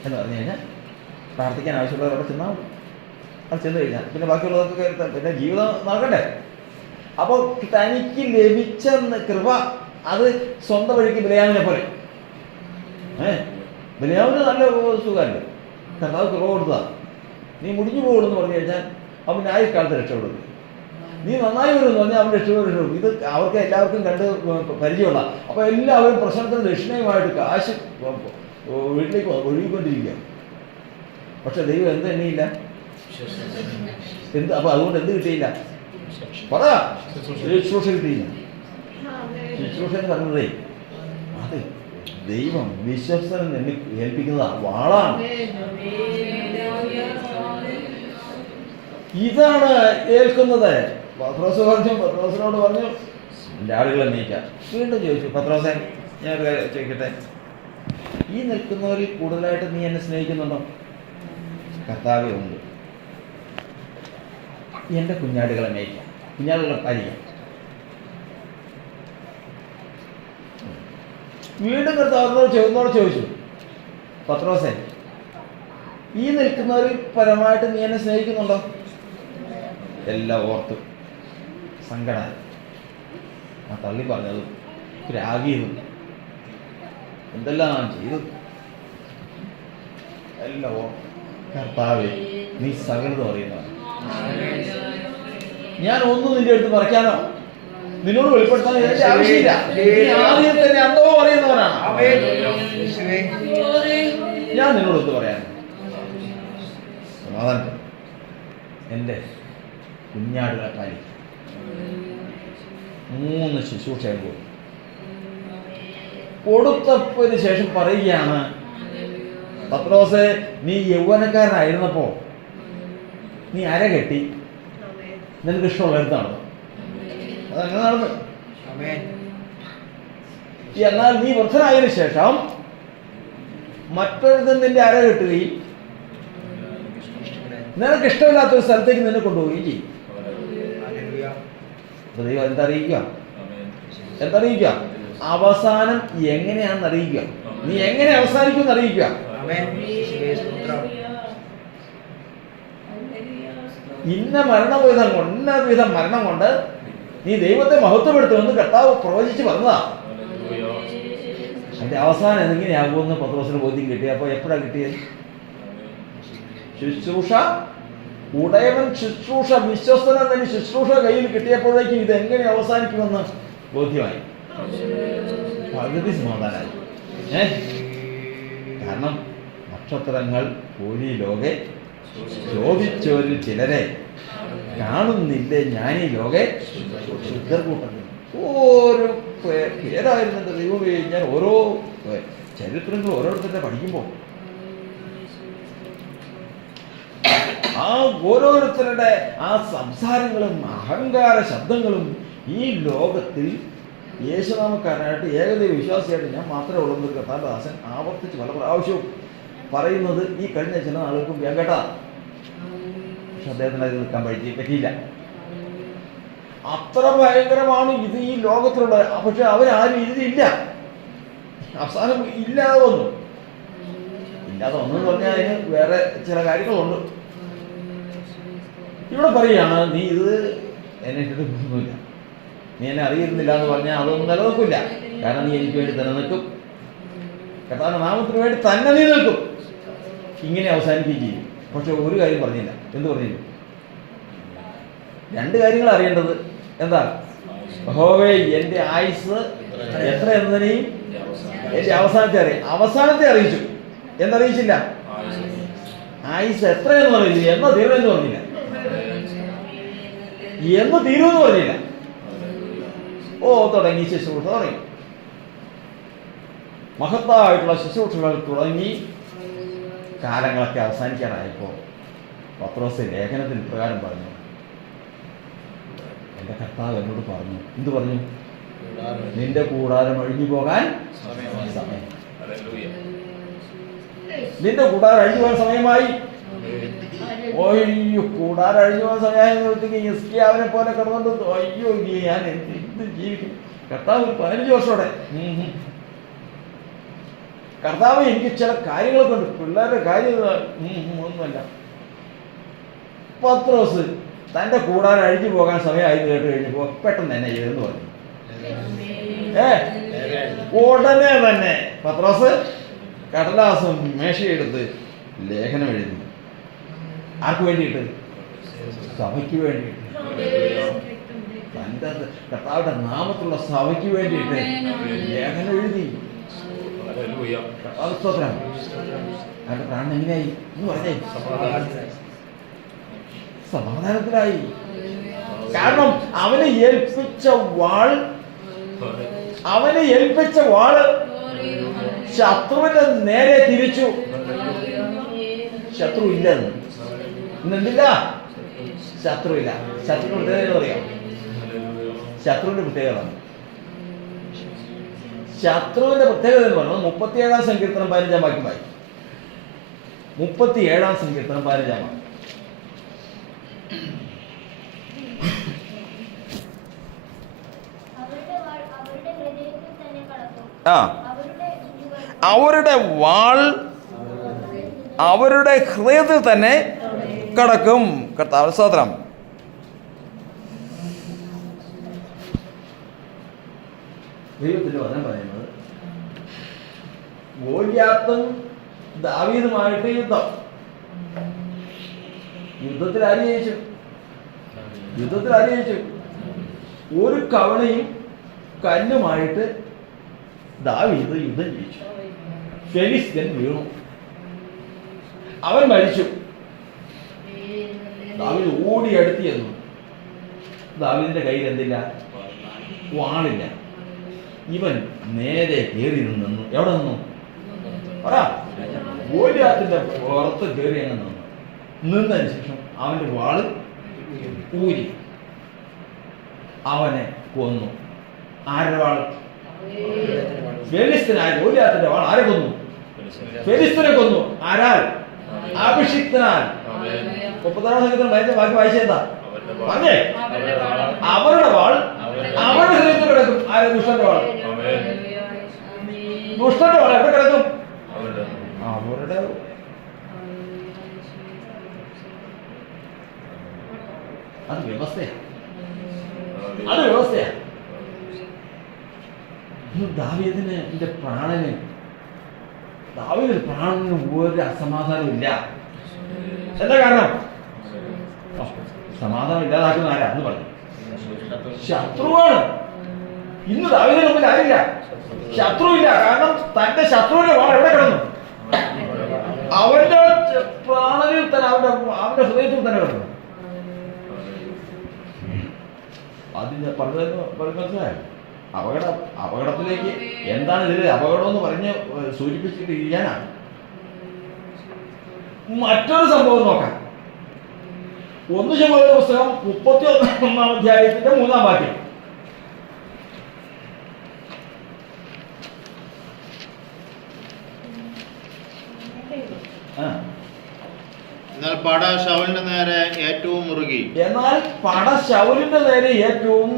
എന്ന് പറഞ്ഞു കഴിഞ്ഞാൽ പ്രാർത്ഥിക്കാൻ ആവശ്യമുള്ളവർ അവിടെ ചെന്നാൽ അത് ചെന്ന് കഴിഞ്ഞാൽ പിന്നെ ബാക്കിയുള്ളതൊക്കെ പിന്നെ ജീവിതം നടക്കണ്ടേ. അപ്പോൾ തനിക്ക് ലഭിച്ച കൃപ അത് സ്വന്തം വഴിക്ക് ബിലയാമിനെ പോലെ. ബിലയാമിന് നല്ല സുഖമല്ലേ? കർത്താവ് കൃപ കൊടുത്തതാണ്. നീ മുടിഞ്ഞു പോകുമെന്ന് പറഞ്ഞു കഴിഞ്ഞാൽ അവൻ ആയിക്കാലത്ത് രക്ഷപ്പെടുന്നു. നീ നന്നായി വരുമെന്ന് പറഞ്ഞാൽ അവൻ രക്ഷപ്പെടും. ഇത് അവർക്ക് എല്ലാവർക്കും കണ്ട് പരിചയമുള്ള. അപ്പോൾ എല്ലാവരും പ്രശ്നത്തിന് ദക്ഷിണയുമായിട്ട് കാശ് വീട്ടിലേക്ക് ഒഴുകിക്കൊണ്ടിരിക്കുക. പക്ഷെ ദൈവം എന്ത് തന്നെയില്ല. അപ്പൊ അതുകൊണ്ട് എന്ത് കിട്ടിയില്ല? ശുശ്രൂഷ കിട്ടിയില്ല. ശുശ്രൂഷ എന്ന് പറഞ്ഞതേ അത് ദൈവം വിശ്വസ്തൻ എന്നെ ഏൽപ്പിക്കുന്നത് വാളാണ്. ഇതാണ് ഏൽക്കുന്നത്. പത്രോസിനോട് പറഞ്ഞു എൻ്റെ ആളുകളെ നീക്കാം. വീണ്ടും ചോദിച്ചു, പത്രോസേ ഞാൻ ചോദിക്കട്ടെ, ഈ നിൽക്കുന്നവരിൽ കൂടുതലായിട്ട് നീ എന്നെ സ്നേഹിക്കുന്നുണ്ടോ? കർത്താവേ ഉണ്ട്. എൻ്റെ കുഞ്ഞാടുകളെ മേയ്ക്കാം, കുഞ്ഞാടുകളെ പരിക്കാം. വീണ്ടും കർത്താവിനോട് ചോദിച്ചു, പത്രോസേ ഈ നിൽക്കുന്നവരിൽ പരമായിട്ട് നീ എന്നെ സ്നേഹിക്കുന്നുണ്ടോ? എല്ലാം ഓർത്തു സങ്കടം. ആ തള്ളി പറഞ്ഞത് രാഗിയതും എന്തെല്ലാം ചെയ്തു എല്ലാം ഓർത്തു. കർത്താവേ നീ സകലതും അറിയുന്നതാണ്. ഞാൻ ഒന്നും നിന്റെ അടുത്ത് പറയാനോ നിന്നോട് വെളിപ്പെടുത്താനോ എനിക്ക് ആവശ്യമില്ല. നീ ആദ്യം തന്നെ അന്തവും അറിയുന്നവനാണ്. ഞാൻ നിന്നോട് ഒത്ത് പറയാൻ സമാധാനം. എൻ്റെ കുഞ്ഞാടുകളെ പാലിക്കും. 3 ശുശ്രൂഷകൾ കൊടുത്തതിന് ശേഷം പറയുകയാണ്, പത്രോസേ നീ യൗവനക്കാരനായിരുന്നപ്പോ നീ അര കെട്ടി നിനക്ക് ഇഷ്ടമുള്ള എടുത്ത് നടന്നു. അതങ്ങനെ നടന്നു. എന്നാൽ നീ വൃദ്ധനായതിനു ശേഷം മറ്റൊരുത്തൻ നിന്റെ അര കെട്ടുകയും നിനക്ക് ഇഷ്ടമില്ലാത്തൊരു സ്ഥലത്തേക്ക് നിന്നെ കൊണ്ടുപോവുകയും ചെയ്യും. ദൈവം എന്തറിയിക്കുക? അവസാനം എങ്ങനെയാണെന്ന് അറിയിക്കുക. നീ എങ്ങനെ അവസാനിക്കുമെന്ന് അറിയിക്കുക. ഇന്ന വിധം മരണം കൊണ്ട് നീ ദൈവത്തെ മഹത്വപ്പെടുത്തുമെന്ന് കർത്താവ് പ്രവചിച്ച് പറഞ്ഞതാ. അതിന്റെ അവസാനം എങ്ങനെയാകുമെന്ന് പത്രോസിന് ബോധ്യം കിട്ടി. അപ്പൊ എപ്പോഴാണ് കിട്ടിയത്? ശുശ്രൂഷ ഉടയവൻ ശുശ്രൂഷ വിശ്വസ്തനെന്ന് തന്നെ ശുശ്രൂഷ കയ്യിൽ കിട്ടിയപ്പോഴേക്കും ഇത് എങ്ങനെ അവസാനിക്കുമെന്ന് ബോധ്യമായി. പകുതി സമാധാനമായി. കാരണം നക്ഷത്രങ്ങൾ പോലി ലോകെ ശോഭിച്ചവരിൽ ചിലരെ കാണുന്നില്ലേ, ഞാനീ ലോകെ ശുദ്ധർ കൂട്ടത്തിൽ. ഓരോ പേരായിരുന്നു എൻ്റെ ദൈവമേ. ഞാൻ ഓരോ ചരിത്രങ്ങൾ ഓരോരുത്തരുടെ പഠിക്കുമ്പോൾ ആ ഓരോരുത്തരുടെ ആ സംസാരങ്ങളും അഹങ്കാര ശബ്ദങ്ങളും ഈ ലോകത്തിൽ യേശുനാമക്കാരനായിട്ട് ഏകദൈവ വിശ്വാസിയായിട്ട് ഞാൻ മാത്രമേ ഉള്ളൂ എന്നൊരു കർത്താവിന്റെ ദാസൻ ആവർത്തിച്ച് പല പ്രാവശ്യവും പറയുന്നത് ഈ കഴിഞ്ഞ ചില നാളുകൾക്കും ഞാൻ കേട്ടാ. പക്ഷെ അദ്ദേഹത്തിന് അതിൽ നിൽക്കാൻ പറ്റിയില്ല. അത്ര ഭയങ്കരമാണ് ഇത് ഈ ലോകത്തിലുള്ള. പക്ഷെ അവരാരും ഇതിലില്ല. അവസാനം ഇല്ലാതെ വന്നു. എന്ന് പറഞ്ഞാൽ അതിന് വേറെ ചില കാര്യങ്ങളുണ്ട്. ഇവിടെ പറയുകയാണ്, നീ ഇത് എന്നെ ഇട്ടിട്ട് പോകുന്നില്ല, നീ എന്നെ അറിയുന്നില്ല എന്ന് പറഞ്ഞാൽ അതൊന്നും നിലനിൽക്കില്ല. കാരണം നീ എനിക്ക് വേണ്ടി തന്നെ നിൽക്കും, കർത്താവിന്റെ നാമത്തിന് വേണ്ടി തന്നെ നീ നിൽക്കും. ഇങ്ങനെ അവസാനിക്കുകയും ചെയ്യും. പക്ഷെ ഒരു കാര്യം പറഞ്ഞില്ല. എന്ത് പറഞ്ഞില്ല? 2 കാര്യങ്ങൾ അറിയേണ്ടത്. എന്താ? യഹോവേ എൻ്റെ ആയുസ് എത്ര എന്നതിനെയും എൻ്റെ അവസാനത്തെ അറിയിച്ചു. എന്തറിയിച്ചില്ല? ആയുസ് എത്രയെന്ന് അറിയില്ല. എന്നാ തീരുമെന്ന് പറഞ്ഞില്ല. എന്ന് തീരുമെന്ന് പറഞ്ഞില്ല. തുടങ്ങി ശുശ്രൂഷ തുടങ്ങി. മഹത്തായിട്ടുള്ള ശുശ്രൂഷകൾ തുടങ്ങി കാലങ്ങളൊക്കെ അവസാനിക്കാനായപ്പോൾ പത്രോസ് ലേഖനത്തിൽ പ്രകാരം പറഞ്ഞു, എൻ്റെ കർത്താവ് എന്നോട് പറഞ്ഞു. എന്ത് പറഞ്ഞു? നിന്റെ കൂടാരം അഴിഞ്ഞു പോകാൻ സമയം. നിന്റെ കൂടാരം അഴിഞ്ഞു പോകാൻ സമയമായി. കൂടാരം അഴിഞ്ഞു പോകാൻ സമയമായപ്പോഴത്തേക്ക് ഹിസ്കിയാവിനെ പോലെ കിടന്നുകൊണ്ട് അയ്യോ ഞാൻ എന്ത് ജീവിക്കും. കർത്താവ് 15 വർഷോടെ കർത്താവ് എനിക്ക് ചില കാര്യങ്ങളൊക്കെ ഉണ്ട്, പിള്ളേരുടെ കാര്യങ്ങൾ ഒന്നുമല്ല. പത്രോസ് തൻ്റെ കൂടാരം അഴിഞ്ഞു പോകാൻ സമയമായിരുന്നു കേട്ട് കഴിഞ്ഞപ്പോൾ പെട്ടെന്ന് തന്നെ ചെയ്തെന്ന് പറഞ്ഞു. ഉടനെ തന്നെ പത്രോസ് കടലാസും മേശയെടുത്ത് ലേഖനം എഴുതി. ആർക്ക് വേണ്ടിയിട്ട്? സഭയ്ക്ക് വേണ്ടിയിട്ട്. തൻ്റെ കർത്താവിന്റെ നാമത്തിലുള്ള സഭയ്ക്ക് വേണ്ടിയിട്ട് ലേഖനം എഴുതി. അവന്റെ പ്രാണൻ എങ്ങനെയായി എന്ന് പറഞ്ഞേ? സമാധാനത്തിലായി. കാരണം അവനെ ഏൽപ്പിച്ച വാൾ ശത്രുവിന്റെ നേരെ തിരിച്ചു. ശത്രു ഇല്ലെന്ന് ഇന്നെന്തില്ല, ശത്രു ഇല്ല. ശത്രുവിന്റെ പ്രത്യേകത പറയാം. ശത്രുവിന്റെ പ്രത്യേകത ശത്രുവിന്റെ പ്രത്യേകത എന്ന് പറയുന്നത് 37-ാം സങ്കീർത്തനം 15-ാം വാക്യമായി. 37-ാം സങ്കീർത്തനം 15-ാം വാക്യം. അവരുടെ വാൾ അവരുടെ ഹൃദയത്തിൽ തന്നെ കടക്കും. കർത്താവ് സ്തോത്രം. ദൈവത്തിന്റെ വചനം പറയുന്നത് ഗോലിയാത്തും ദാവീദുമായിട്ട് യുദ്ധത്തിൽ ആര് ജയിച്ചു? ഒരു കവണയും കല്ലുമായിട്ട് ദാവീദ് യുദ്ധം ജയിച്ചു. ഫെലിസ്ത്യൻ വീണു, അവൻ മരിച്ചു. ദാവീദ് ഓടി അടുത്ത് ചെന്നു. ദാവീദിന്റെ കയ്യിൽ എന്തില്ല? വാളില്ല. ഇവൻ നേരെ കയറി നിന്നു. എവിടെ നിന്നു? ഗോലിയാത്തിന്റെ പുറത്ത് കയറി അങ്ങ് നിന്നതിന് ശേഷം അവന്റെ വാള് ഊരി അവനെ കൊന്നു. ആരുടെ വാള്? ഫെലിസ്ത്യനായ ഗോലിയാത്തിന്റെ വാൾ ആരെ കൊന്നു? ഫെലിസ്ത്യനെ കൊന്നു. ആരാൽ? അഭിഷിക്തനാൽ. 30-ാം സങ്കീർത്തനം ബാക്കി വായിച്ചെന്താ പറഞ്ഞേ? അവരുടെ വാൾ അവരുടെ ഹൃദയത്തിൽ കിടക്കും. ആരെ? ദുഷ്ടന്റെ വാൾ. ദുഷ്ടന്റെ വാൾ എവിടെ കിടക്കും? അവരുടെ. അത് വ്യവസ്ഥയാ. ദാവീദിന് പ്രാണന് ഒരു അസമാധാനവും ഇല്ല. എന്താ കാരണം? സമാധാനം ഇല്ലാതാക്കുന്ന ആരാ എന്ന് പറഞ്ഞു? ശത്രുവാണ്. ഇന്ന് ദാവീദിന് മുമ്പിൽ ആരില്ല? ശത്രുവില്ല. കാരണം തന്റെ ശത്രുവിന്റെ വാൾ എവിടെ കിടന്നു? അവന്റെ പ്രാണനിൽ തന്നെ, അവന്റെ ഹൃദയത്തിൽ തന്നെ കിടന്നു. അതിന് മനസ്സിലായോ? അപകടത്തിലേക്ക് എന്താണ് ഇതിൽ അപകടം എന്ന് പറഞ്ഞ് സൂചിപ്പിച്ചിട്ട് ഇരിക്കാനാണ്. മറ്റൊരു സംഭവം നോക്കാം. 1 ശമൂവേൽ പുസ്തകം 31-ാം അധ്യായത്തിന്റെ 3-ാം വാക്യം. എന്നാൽ പട ശൗലിന്റെ നേരെ ഏറ്റവും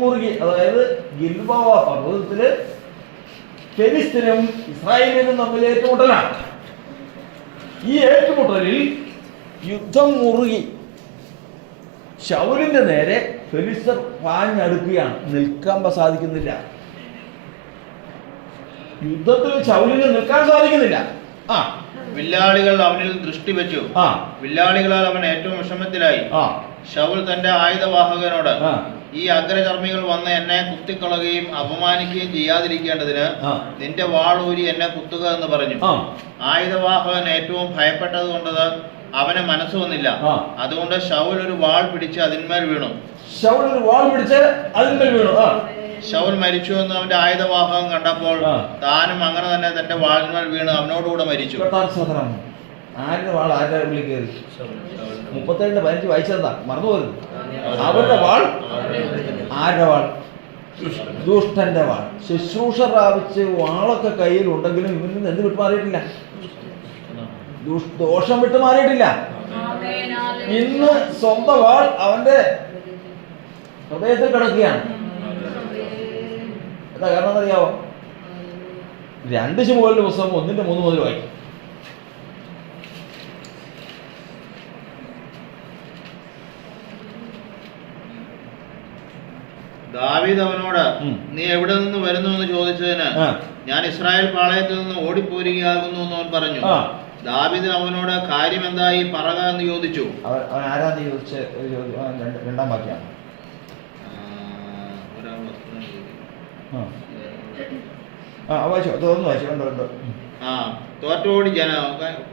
മുറുകി. അതായത് ഗിൽബോവ പർവ്വതത്തില് ഫെലിസ്ത്യനും ഇസ്രായേലിനും തമ്മിൽ ഏറ്റുമുട്ടലാണ്. ഈ ഏറ്റുമുട്ടലിൽ യുദ്ധം മുറുകി. ശൗലിന്റെ നേരെ ഫെലിസ്ത്യർ പാഞ്ഞടുക്കുകയാണ്. നിൽക്കാൻ സാധിക്കുന്നില്ല. യുദ്ധത്തിൽ ശൗലിന് നിൽക്കാൻ സാധിക്കുന്നില്ല. വില്ലാളികൾ അവനിൽ ദൃഷ്ടി വെച്ചു. വില്ലാളികളാൽ അവൻ ഏറ്റവും വിഷമത്തിലായി. ശൗൽ തന്റെ ആയുധവാഹകനോട്, ഈ അഗ്രചർമ്മികൾ വന്ന് എന്നെ കുത്തിക്കളയുകയും അപമാനിക്കുകയും ചെയ്യാതിരിക്കേണ്ടതിന് നിന്റെ വാളൂരി എന്നെ കുത്തുക എന്ന് പറഞ്ഞു. ആയുധവാഹകൻ ഏറ്റവും ഭയപ്പെട്ടത് കൊണ്ട് അവന് മനസ്സ് വന്നില്ല. അതുകൊണ്ട് ശൗൽ ഒരു വാൾ പിടിച്ച് അതിന്മേൽ വീണു. ശൗൽ മരിച്ചു എന്ന് അവന്റെ ആയുധവാഹകം കണ്ടപ്പോൾ താനും അങ്ങനെ തന്നെ തന്റെ വാളിന്മേൽ വീണ് അവനോടുകൂടെ മരിച്ചു. ആരുടെ വാൾ ആരുടെ ഉള്ളിൽ കയറി? 32-15 വായിച്ചതാ, മറന്നുപോകരുത്. അവരുടെ വാൾ ആരുടെ വാൾ? ദുഷ്ടന്റെ വാൾ. ശുശ്രൂഷ പ്രാപിച്ച് വാളൊക്കെ കയ്യിൽ ഉണ്ടെങ്കിലും ഇവരിൽ നിന്ന് എന്ത് വിട്ടുമാറിയിട്ടില്ല? ദോഷം വിട്ടുമാറിയിട്ടില്ല. ഇന്ന് സ്വന്തം വാൾ അവന്റെ ഹൃദയത്തിൽ കിടക്കുകയാണ്. എന്താ കാരണം എന്നറിയാവോ? 2 ശമൂവേലിന്റെ പുസ്തകം 1-3 മുതൽ വായിക്കും. ദാവീദ് അവനോട്, നീ എവിടെ നിന്ന് വരുന്നു എന്ന് ചോദിച്ചതിന്, ഞാൻ ഇസ്രായേൽ പാളയത്തിൽ നിന്ന് ഓടിപ്പോരുകയാകുന്നു എന്ന് അവൻ പറഞ്ഞു. ദാവീദ് അവനോട്, കാര്യം എന്തായി പറക എന്ന് ചോദിച്ചു. അവൻ ആരാന്ന് ചോദിച്ച 2-ാം വാക്യമാണ്. തോറ്റോടി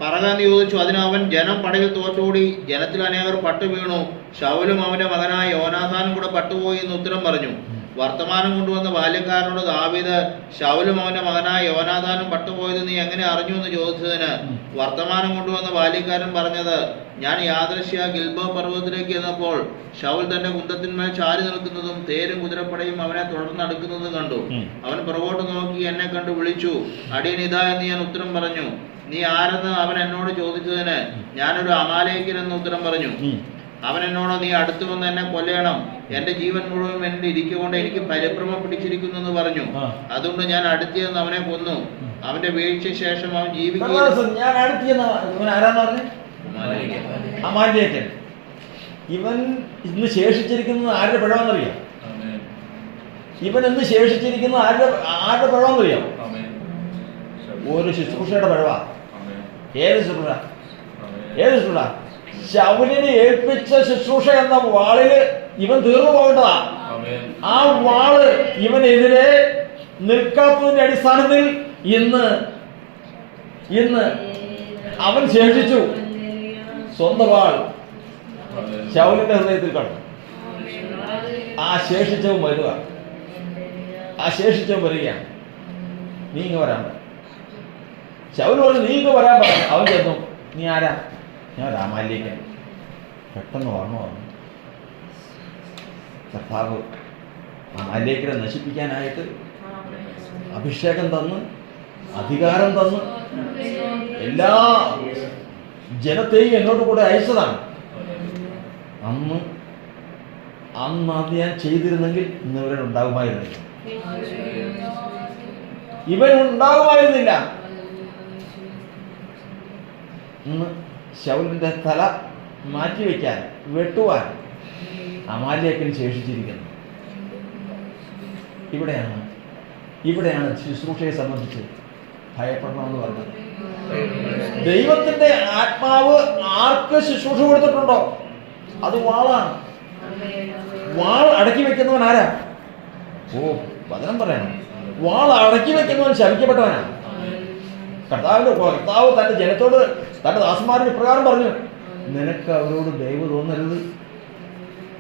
പറകാന്ന് ചോദിച്ചു. അതിന് അവൻ, ജനം പടയിൽ തോറ്റോടി, ജനത്തിൽ അനേകർ പട്ടു വീണു, ശൗലും അവന്റെ മകനായ യോനാഥാനും കൂടെ പട്ടുപോയി എന്ന് ഉത്തരം പറഞ്ഞു. വർത്തമാനം കൊണ്ടുവന്ന ബാല്യക്കാരനോട് ദാവീദ്, ശൗലും അവന്റെ മകനായ യോനാഥാനും പട്ടുപോയത് നീ എങ്ങനെ അറിഞ്ഞു എന്ന് ചോദിച്ചതിന് വർത്തമാനം കൊണ്ടുവന്ന ബാല്യക്കാരൻ പറഞ്ഞത്, ഞാൻ യാദൃശ്യ ഗിൽബോ പർവ്വതത്തിലേക്ക് ചെന്നപ്പോൾ ശൗൽ തന്റെ കുന്തത്തിന്മേൽ ചാരി നിൽക്കുന്നതും തേരും കുതിരപ്പടയും അവനെ തുടർന്നടുക്കുന്നതും കണ്ടു. അവൻ പുറകോട്ട് നോക്കി എന്നെ കണ്ടു വിളിച്ചു, അടിയൻ ഇതാ എന്ന് ഞാൻ ഉത്തരം പറഞ്ഞു. നീ ആരെന്ന് അവൻ എന്നോട് ചോദിച്ചതിന് ഞാനൊരു അമാലേക്കൻ എന്ന് ഉത്തരം പറഞ്ഞു. അവൻ എന്നോട്, നീ അടുത്തു വന്ന് എന്നെ കൊല്ലണം, എന്റെ ജീവൻ മുഴുവൻ എന്റെ ഇരിക്കൊണ്ട് എനിക്ക് പരിഭ്രമം പിടിച്ചിരിക്കുന്നു എന്ന് പറഞ്ഞു. അതുകൊണ്ട് ഞാൻ അടുത്തിയെന്ന് അവനെ കൊന്നു. അവന്റെ വീഴ്ച ശേഷം അവൻ ജീവിക്കുകയും ഇവൻ ഇന്ന് ശേഷിച്ചിരിക്കുന്നത് ആരുടെ പിഴവെന്നറിയാം? ഇവൻ ഇന്ന് ശേഷിച്ചിരിക്കുന്നത് ആരുടെ പിഴവെന്നറിയാം? ഒരു ശുശ്രൂഷയുടെ പിഴവാ. ഏത് ശുശ്രൂഷ? ശൗലിനെ ഏൽപ്പിച്ച ശുശ്രൂഷ എന്ന വാളില് ഇവൻ തീർന്നു പോകേണ്ടതാ. ആ വാള് ഇവനെതിരെ നിൽക്കാത്തതിന്റെ അടിസ്ഥാനത്തിൽ ഇന്ന് അവൻ ശേഷിച്ചു. സ്വന്തം വാൾ ശൗലിന്റെ ഹൃദയത്തിൽ കണ്ടു. ആ ശേഷിച്ചവൻ വരികയാണ്. നീ ഇങ്ങ് വരാൻ പറ. ശൗൽ പറഞ്ഞു, നീ ഇങ്ങ് വരാൻ പറ. അവൻ ചെന്നു. നീ ആരാ? ഞാൻ രാമാലിലേക്കൻ. പെട്ടെന്ന് ഓർമ്മ വന്നു, കർത്താവ് അമാലേക്കരെ നശിപ്പിക്കാനായിട്ട് അഭിഷേകം തന്ന് അധികാരം തന്ന് എല്ലാ ജനത്തെയും എന്നോട് കൂടെ അയച്ചതാണ്. അന്ന് അത് ഞാൻ ചെയ്തിരുന്നെങ്കിൽ ഇന്ന് ഇവരുണ്ടാകുമായിരുന്നില്ല. ഇന്ന് ശൗലിന്റെ തല മാറ്റിവെക്കാൻ, വെട്ടുവാൻ അമാലേക്കൻ ശേഷിച്ചിരിക്കുന്നു. ഇവിടെയാണ് ശുശ്രൂഷയെ സംബന്ധിച്ച് ഭയപ്പെടണമെന്ന് പറഞ്ഞത്. ദൈവത്തിന്റെ ആത്മാവ് ആർക്ക് ശുശ്രൂഷ കൊടുത്തിട്ടുണ്ടോ അത് വാളാണ്. വാൾ അടക്കി വെക്കുന്നവൻ ആരാ? വചനം പറയണം. വാൾ അടക്കി വെക്കുന്നവൻ ശപിക്കപ്പെട്ടവനാണ്. കർത്താവ് തന്റെ ജനത്തോട്, തന്റെ ദാസന്മാരോട് ഇപ്രകാരം പറഞ്ഞു, നിനക്ക് അവരോട് ദയവ് തോന്നരുത്,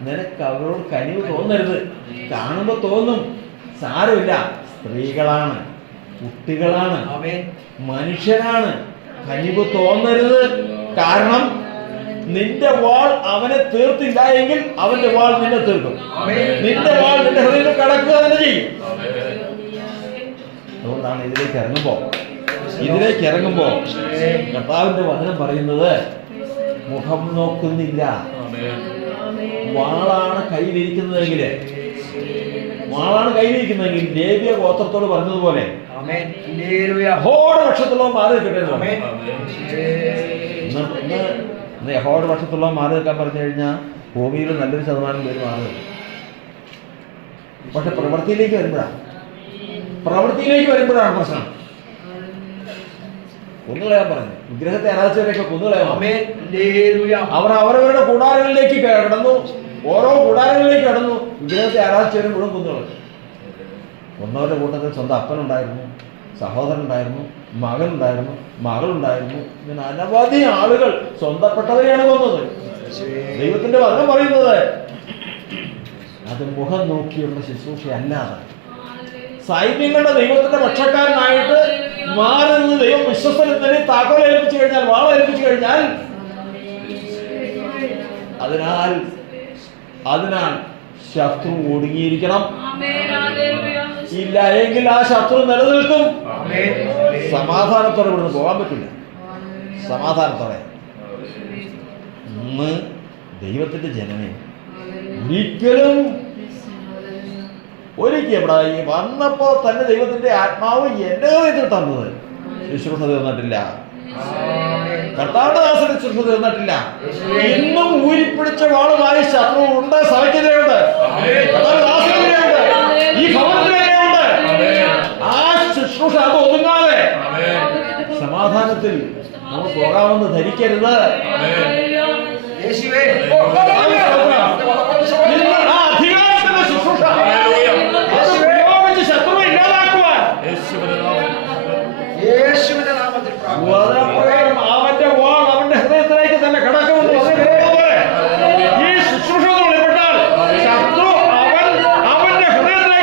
നിനക്ക് അവരോട് കനിവ് തോന്നരുത്. കാണുമ്പോ തോന്നും, സാരമില്ല, സ്ത്രീകളാണ്, കുട്ടികളാണ്, മനുഷ്യനാണ്, കനിവ് തോന്നരുത്. കാരണം നിന്റെ വാൾ അവനെ തീർത്തില്ല എങ്കിൽ അവന്റെ വാൾ നിന്നെ തീർക്കും. നിന്റെ വാൾ നിന്റെ ഹൃദയത്തിൽ കടക്കുക തന്നെ ചെയ്യും. അതുകൊണ്ടാണ് ഇതിലേക്ക് ഇറങ്ങുമ്പോ കർത്താവിന്റെ വചനം പറയുന്നത്, മുഖം നോക്കുന്നില്ല. വാളാണ് കയ്യിലിരിക്കുന്നതെങ്കിൽ ലേവ്യ ഗോത്രത്തോട് പറഞ്ഞതുപോലെ യഹോവയുടെ പക്ഷത്തുള്ളവൻ മാറി നിൽക്കട്ടെ. ഇന്ന് യഹോവയുടെ പക്ഷത്തുള്ളവൻ മാറി നിൽക്കാൻ പറഞ്ഞു കഴിഞ്ഞാൽ ഭൂമിയിൽ നല്ലൊരു ശതമാനം പേര് മാറി നിൽക്കും. പക്ഷെ പ്രവൃത്തിയിലേക്ക് വരുമ്പോഴാണ് പ്രശ്നം. കൊന്നുകളയാൻ പറഞ്ഞു. വിഗ്രഹത്തെ ആരാധിച്ചവരെയൊക്കെ കൊന്നുകളയാൻ. അവർ അവരവരുടെ കൂടാരങ്ങളിലേക്ക് കടന്നു. ഓരോ കൂടാരങ്ങളിലേക്ക് കടന്നു. വിഗ്രഹത്തെ ആരാധിച്ചവരെ മുഴുവൻ കൊന്നുകളയും. കൊന്നവരുടെ കൂട്ടത്തിൽ സ്വന്തം അപ്പനുണ്ടായിരുന്നു, സഹോദരനുണ്ടായിരുന്നു, മകനുണ്ടായിരുന്നു, മകളുണ്ടായിരുന്നു. ഇങ്ങനെ അനവധി ആളുകൾ സ്വന്തപ്പെട്ടവരെയാണ് കൊന്നത്. ദൈവത്തിന്റെ വചനം പറയുന്നത് അത് മുഖം നോക്കിയുള്ള ശുശ്രൂഷ അല്ലാതെ, സൈന്യങ്ങളുടെ ദൈവത്തിന്റെ പക്ഷക്കാരനായിട്ട് മാറി നിന്ന് ദൈവം വിശ്വസ്തനെ താക്കോൽ ഏൽപ്പിച്ചു കഴിഞ്ഞാൽ, വാള ഏൽപ്പിച്ചു കഴിഞ്ഞാൽ, അതിനാൽ ശത്രു ഒടുങ്ങിയിരിക്കണം. ഇല്ല എങ്കിൽ ആ ശത്രു നിലനിൽക്കും. സമാധാനത്തോടെ ഇവിടുന്ന് പോകാൻ പറ്റില്ല. സമാധാനത്തോടെ ഇന്ന് ദൈവത്തിന്റെ ജനമേ ഒരിക്കൽ ഇവിടെ വന്നപ്പോ തന്നെ ദൈവത്തിന്റെ ആത്മാവ് എന്റെ ഹൃദയത്തിൽ തന്നത് ശുശ്രൂഷ തീർന്നിട്ടില്ല. കർത്താവിന്റെ ദാസന് ശുശ്രൂഷ തീർന്നിട്ടില്ല. ഇന്നും ഊരിപ്പിടിച്ച വാളുമായി ശത്രു ഉണ്ട്. സഭയ്ക്കെതിരെയുണ്ട്, ദാസനെതിരെയുണ്ട്, ഈ ഭവനത്തിനെതിരെയുണ്ട്. ആ ശുശ്രൂഷ അത് ഒതുങ്ങാതെ സമാധാനത്തിൽ നമ്മൾ പോകാമെന്ന് ധരിക്കരുത്. അധികാരത്തിന്റെ ശുശ്രൂഷ ശത്രുവെ ഇല്ലാതാക്കുവാൻ അവന്റെ വാൾ അവന്റെ ഹൃദയത്തിലേക്ക് തന്നെ കടക്കുമെന്ന് ഈ ശുശ്രൂഷ വെളിപ്പെട്ടാൽ ശത്രു അവന്റെ ഹൃദയത്തിലേക്ക്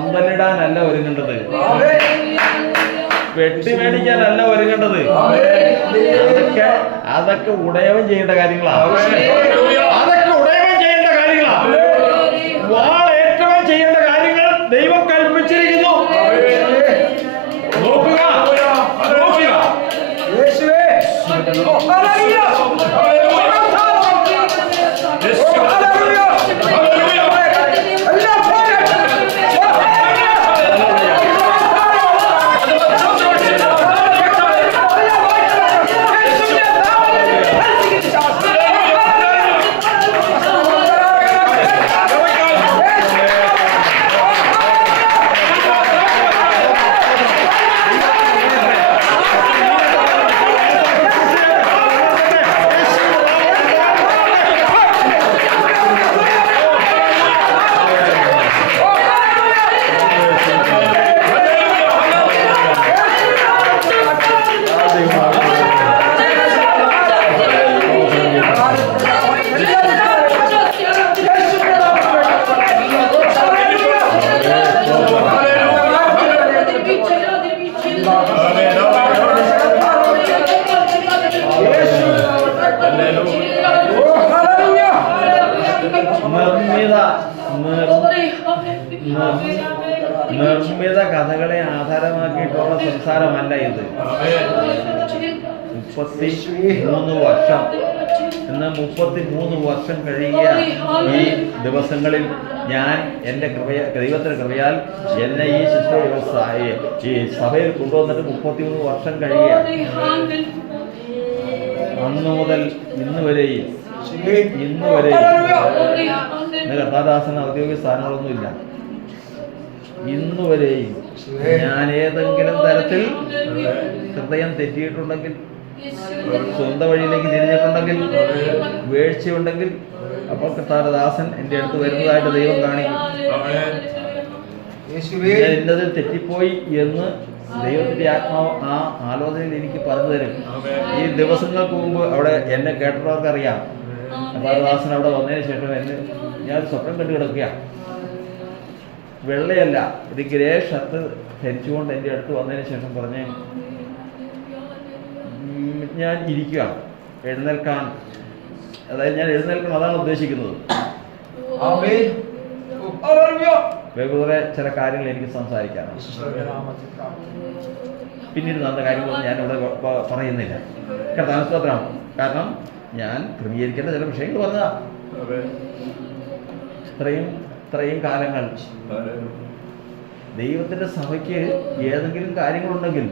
പന്തലിടാനല്ല ഒരുങ്ങേണ്ടത്, വെട്ടി മേടിക്കാനല്ല ഒരുങ്ങേണ്ടത്. അതൊക്കെ ഉടയവൻ ചെയ്യേണ്ട കാര്യങ്ങളാണ്. അതൊക്കെ ഉടയവൻ ചെയ്യേണ്ട കാര്യങ്ങളാണ്. വാളേറ്റവൻ ചെയ്യേണ്ട കാര്യങ്ങൾ ദൈവം കൽപ്പിച്ചിരിക്കുന്നു. നോക്കുക, നോക്കുക. നിർമ്മിത കഥകളെ ആധാരമാക്കിയിട്ടുള്ള സംസാരമല്ല ഇത്. 33 വർഷം ഇന്ന് 33 വർഷം കഴിയുക. ഈ ദിവസങ്ങളിൽ ഞാൻ എൻ്റെ ദൈവത്തിൻ്റെ കൃപയാൽ എന്നെ ഈ ശുശ്രൂഷ ഈ സഭയിൽ കൊണ്ടുവന്നിട്ട് 33 വർഷം കഴിയുക. അന്ന് മുതൽ ഇന്ന് വരെയും കർത്താദാസന് ഔദ്യോഗിക സ്ഥാനങ്ങളൊന്നുമില്ല. ഇന്നുവരെയും ഞാൻ ഏതെങ്കിലും തരത്തിൽ ഹൃദയം തെറ്റിയിട്ടുണ്ടെങ്കിൽ, സ്വന്തം വഴിയിലേക്ക് തിരിഞ്ഞിട്ടുണ്ടെങ്കിൽ, വീഴ്ചയുണ്ടെങ്കിൽ, അപ്പോൾ കർത്താദാസൻ എൻ്റെ അടുത്ത് വരുന്നതായിട്ട് ദൈവം കാണിക്കും. എന്നതിൽ തെറ്റിപ്പോയി എന്ന് ദൈവത്തിന്റെ ആത്മാവ് ആ ആലോചനയിൽ എനിക്ക് പറഞ്ഞു തരും. ഈ ദിവസങ്ങൾക്ക് മുമ്പ് അവിടെ എന്നെ കേട്ടവർക്കറിയാം. കർത്താദാസൻ അവിടെ വന്നതിന് ശേഷം ഞാൻ സ്വപ്നം കണ്ടു കിടക്കുക. വെള്ളയല്ല, ഒരു ഗ്രേ ഷർട്ട് ധരിച്ചുകൊണ്ട് എൻ്റെ അടുത്ത് വന്നതിന് ശേഷം പറഞ്ഞ്, ഞാൻ ഇരിക്കുക, എഴുന്നേൽക്കാൻ, അതായത് ഞാൻ എഴുന്നേൽക്കണം, അതാണ് ഉദ്ദേശിക്കുന്നത്. വേറെ ചില കാര്യങ്ങൾ എനിക്ക് സംസാരിക്കാനാണ്. പിന്നീട് നടന്ന കാര്യങ്ങളൊന്നും ഞാനിവിടെ പറയുന്നില്ല. കർത്താവിന് കാരണം ഞാൻ ക്രമീകരിക്കേണ്ട ചില വിഷയങ്ങൾ പറഞ്ഞതാ. ഇത്രയും കാലങ്ങൾ ദൈവത്തിന്റെ സഭയ്ക്ക് ഏതെങ്കിലും കാര്യങ്ങളുണ്ടെങ്കിൽ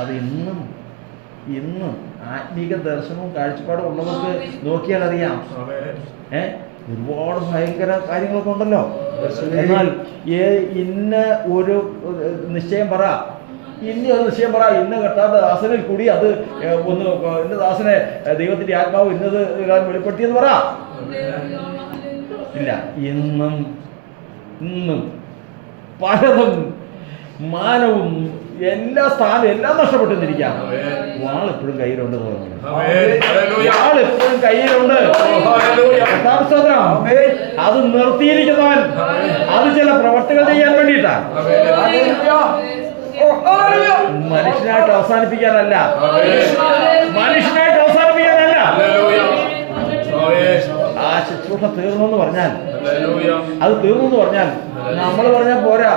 അത് ഇന്നും ആത്മീക ദർശനവും കാഴ്ചപ്പാടും ഉള്ളവർക്ക് നോക്കിയാൽ അറിയാം. ഒരുപാട് ഭയങ്കര കാര്യങ്ങളൊക്കെ ഉണ്ടല്ലോ. എന്നാൽ ഇന്ന ഒരു നിശ്ചയം പറ, ഇന്ന കർത്താവിന്റെ ദാസനിൽ കൂടി അത് ഒന്ന് ഇന്ന ദാസനെ ദൈവത്തിന്റെ ആത്മാവ് ഇന്നത് വെളിപ്പെടുത്തിയെന്ന് പറ. ഇല്ല, ഇന്നും പലതും മാനവും എല്ലാ സ്ഥാനവും എല്ലാം നഷ്ടപ്പെട്ടിരിക്കാം. വാളെപ്പോഴും കയ്യിലുണ്ട് തോന്നുന്നു. വാളെപ്പോഴും കയ്യിലുണ്ട്. അത് നിർത്തിയിരിക്കുന്നവൻ അത് ചില പ്രവർത്തികൾ ചെയ്യാൻ വേണ്ടിയിട്ടാണ്. മനുഷ്യനായിട്ട് അവസാനിപ്പിക്കാനല്ല. ആ ശുശ്രൂഷ തീർന്നു പറഞ്ഞാൽ അത് തീർന്നു പറഞ്ഞാൽ നമ്മൾ പറഞ്ഞാൽ പോരാ.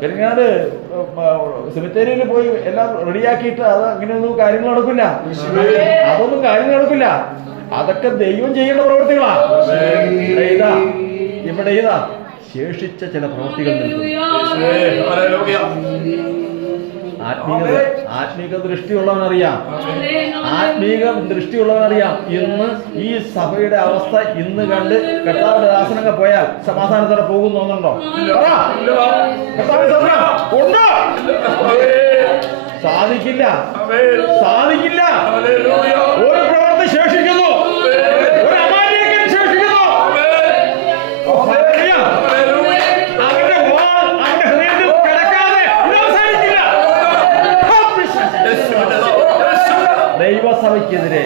പെരിങ്ങാട് സെമിത്തേരിയിൽ പോയി എല്ലാം റെഡിയാക്കിയിട്ട് അത് അങ്ങനെയൊന്നും കാര്യങ്ങൾ നടക്കില്ല. അതൊക്കെ ദൈവം ചെയ്യേണ്ട പ്രവൃത്തികളാ. ഇവിടെ ശേഷിച്ച ചില പ്രവൃത്തികൾ നിൽക്കും. ആത്മീക ദൃഷ്ടിയുള്ളവനറിയാം. ഇന്ന് ഈ സഭയുടെ അവസ്ഥ ഇന്ന് കണ്ട് കർത്താവിന്റെ ദാസനൊക്കെ പോയാൽ സമാധാനത്തോടെ പോകുന്നുണ്ടോ? സാധിക്കില്ല. ഒരു പ്രവൃത്തി ശേഷിക്കുന്നു. ദൈവസഭയ്ക്കെതിരെ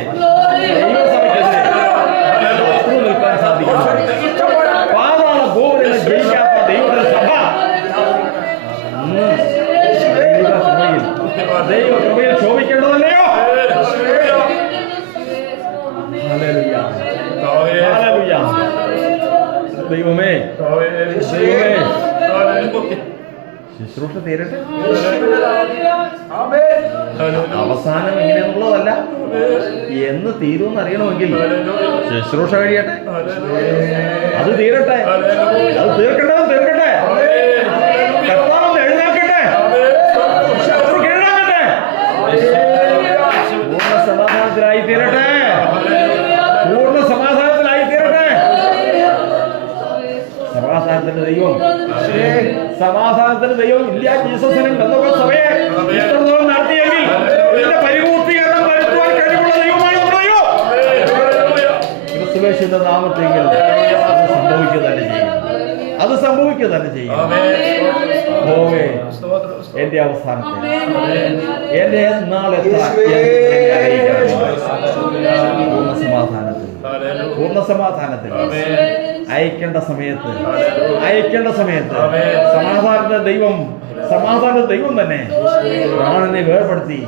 നിൽക്കാൻ ശുശ്രൂഷ തീരട്ടെ. അവസാനം എങ്ങനെയാന്നുള്ളതല്ല, എന്ന് തീരുമെന്ന് അറിയണമെങ്കിൽ ശുശ്രൂഷ കഴിയട്ടെ. അത് തീരട്ടെ, അത് തീർക്കട്ടെ, തീർക്കട്ടെ. കർത്താവ് എഴുന്നേൽക്കട്ടെ, ശത്രു കീഴടങ്ങട്ടെ, പൂർണ്ണ സമാധാനത്തിലായി തീരട്ടെ, പൂർണ്ണ സമാധാനത്തിലായി തീരട്ടെ. സമാധാനത്തിന്റെ ദൈവം, സമാധാനത്തിന്റെ ദൈവം ഇല്ല ജീസസിനും എന്തൊക്കെ സഭയെ ഇഷ്ടത്തോളം നടത്തിയെങ്കിൽ ഇതിന്റെ പരിപൂർത്തീകരണം വരുത്തുവാൻ കഴിവുള്ള ദൈവമാണ് നമ്മുടെ ദൈവം. ക്രിസ്തുവേശുവിന്റെ നാമത്തെങ്കിൽ അത് സംഭവിക്കുക തന്നെ ചെയ്യും, അത് സംഭവിക്കുക തന്നെ ചെയ്യും. ഓവേ എന്റെ അവസാനത്തെ എന്റെ നാളെത്താൻ പൂർണ്ണ സമാധാനത്തിൽ, പൂർണ്ണ സമാധാനത്തിൽ അയക്കേണ്ട സമയത്ത്, അയക്കേണ്ട സമയത്ത് സമാധാനത്തിന്റെ ദൈവം, സമാധാനത്തിന്റെ ദൈവം തന്നെ പ്രാണനെ വേർപെടുത്തി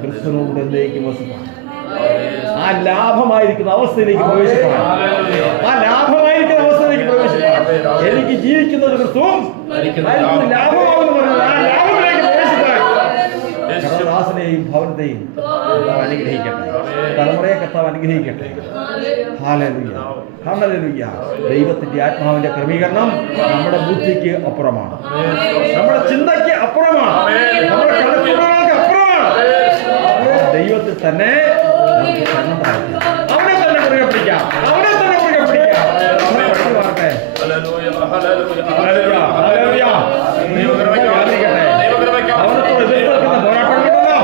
ക്രിസ്തുവിനോട് എന്നേക്കും വസിപ്പാൻ, ആ ലാഭമായിരിക്കുന്ന അവസ്ഥയിലേക്ക് പ്രവേശിപ്പാൻ, ആ ലാഭമായിരിക്കുന്ന അവസ്ഥയിലേക്ക് പ്രവേശിപ്പാൻ, എനിക്ക് ജീവിക്കുന്നത് ക്രിസ്തുവും ലാഭമാകുന്നു പറഞ്ഞത് ആ ലാഭത്തിലേക്ക് പ്രവേശിപ്പാൻ കർത്താവിനെയും ഭവനത്തെയും അനുഗ്രഹിക്കട്ടെ, തലമുറയെ കർത്താവ് അനുഗ്രഹിക്കട്ടെ. Hallelujah, hallelujah. ദൈവത്തിന്റെ ആത്മാവിന്റെ ക്രമീകരണം നമ്മുടെ ബുദ്ധിക്ക് അപ്പുറമാണ്, നമ്മുടെ ചിന്തയ്ക്ക് അപ്പുറമാണ്, നമ്മുടെ കണക്കുകൂട്ടലുകൾക്ക് അപ്പുറമാണ്. ദൈവത്തിൽ തന്നെ നമുക്ക് ശരണം പ്രാപിക്കാം, അവനെ തന്നെ മുറുകെ പിടിക്കാം, അവനെ തന്നെ മുറുകെ പിടിക്കാം. മാറട്ടെ. Hallelujah, hallelujah. അവനത്തോട് എതിർക്കുന്ന പോരാട്ടങ്ങളുണ്ടല്ലോ,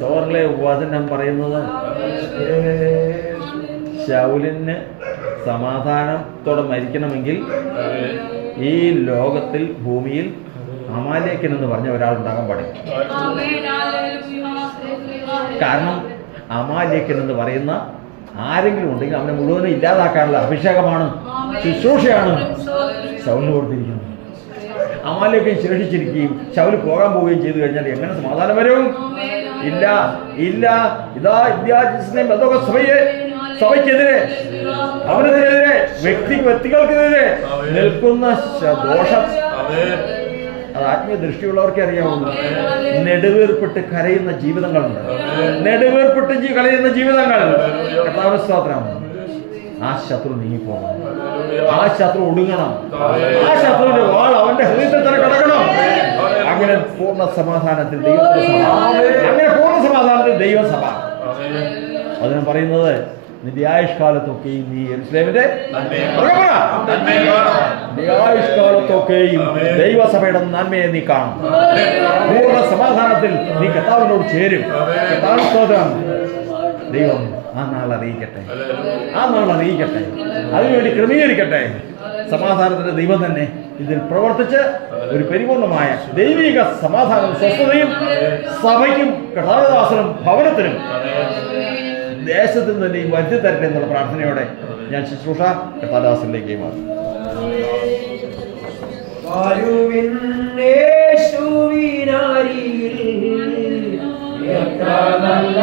ചോറിലെ വചനം പറയുന്നത് ശൗലിന് സമാധാനത്തോടെ മരിക്കണമെങ്കിൽ ഈ ലോകത്തിൽ ഭൂമിയിൽ അമാലേക്കൻ എന്ന് പറഞ്ഞ ഒരാളുണ്ടാകാൻ പാടില്ല. കാരണം അമാലേക്കൻ എന്ന് പറയുന്ന ആരെങ്കിലും ഉണ്ടെങ്കിൽ അവനെ മുഴുവനും ഇല്ലാതാക്കാനുള്ള അഭിഷേകമാണ്, ശുശ്രൂഷയാണ് ശൗലിന് കൊടുത്തിരിക്കുന്നത്. അമാലേക്കൻ ശേഷിച്ചിരിക്കുകയും ശൗല് പോകാൻ പോവുകയും ചെയ്തു കഴിഞ്ഞാൽ എങ്ങനെ സമാധാനം വരും? ഇല്ല, ഇല്ല. ഇതാ ഇന്ത്യാജിസിനെ ബന്ധക സഭയ്ക്കെതിരെ, അവനെതിരെ, വ്യക്തികൾക്കെതിരെ നിൽക്കുന്ന ദോഷം അത് ആത്മീയ ദൃഷ്ടിയുള്ളവർക്കേ അറിയാവുന്നു. നെടുവേർപ്പെട്ട് കരയുന്ന ജീവിതങ്ങളുണ്ട്, നെടുവേർപ്പെട്ട് കരയുന്ന ജീവിതങ്ങൾ. കർത്താവിന്റെ സ്തോത്രം. ആ ശത്രു നീങ്ങിപ്പോകണം, ആ ശത്രു ഒടുങ്ങണം, ആ ശത്രുവിന്റെ വാൾ അവന്റെ ഹൃദയത്തിൽ തന്നെ കിടക്കണം. അങ്ങനെ പൂർണ്ണ സമാധാനത്തിൽ ദൈവത്തിന്റെ സഭ, അങ്ങനെ പൂർണ്ണ സമാധാനത്തിൽ ദൈവസഭ. അതിന് പറയുന്നത് നിന്റെ ആയുഷ്കാലത്തൊക്കെയും നീ യെരൂശലേമിന്റെ ആയുഷ്കാലത്തൊക്കെയും ദൈവസഭയുടെ നന്മയെ നീ കാണും. പൂർണ്ണ സമാധാനത്തിൽ നീ കർത്താവിനോട് ചേരും. കർത്താവിന്റെ സ്തോത്രം. ദൈവം ആ നാൾ അറിയിക്കട്ടെ, ആ നാൾ അറിയിക്കട്ടെ, അതിനുവേണ്ടി ക്രമീകരിക്കട്ടെ. സമാധാനത്തിന്റെ ദൈവം തന്നെ ഇതിൽ പ്രവർത്തിച്ച് ഒരു പരിപൂർണമായ ദൈവിക സമാധാനവും സ്വസ്ഥതയും സഭയ്ക്കും കർത്താവദാസനും ഭവനത്തിനും ദേശത്തിൽ തന്നെയും വരുത്തി തരട്ടെ എന്നുള്ള പ്രാർത്ഥനയോടെ ഞാൻ ശുശ്രൂഷ കർത്താവദാസനിലേക്ക് മാറും. യേശുവിനരികിൽ എത്ര നല്ല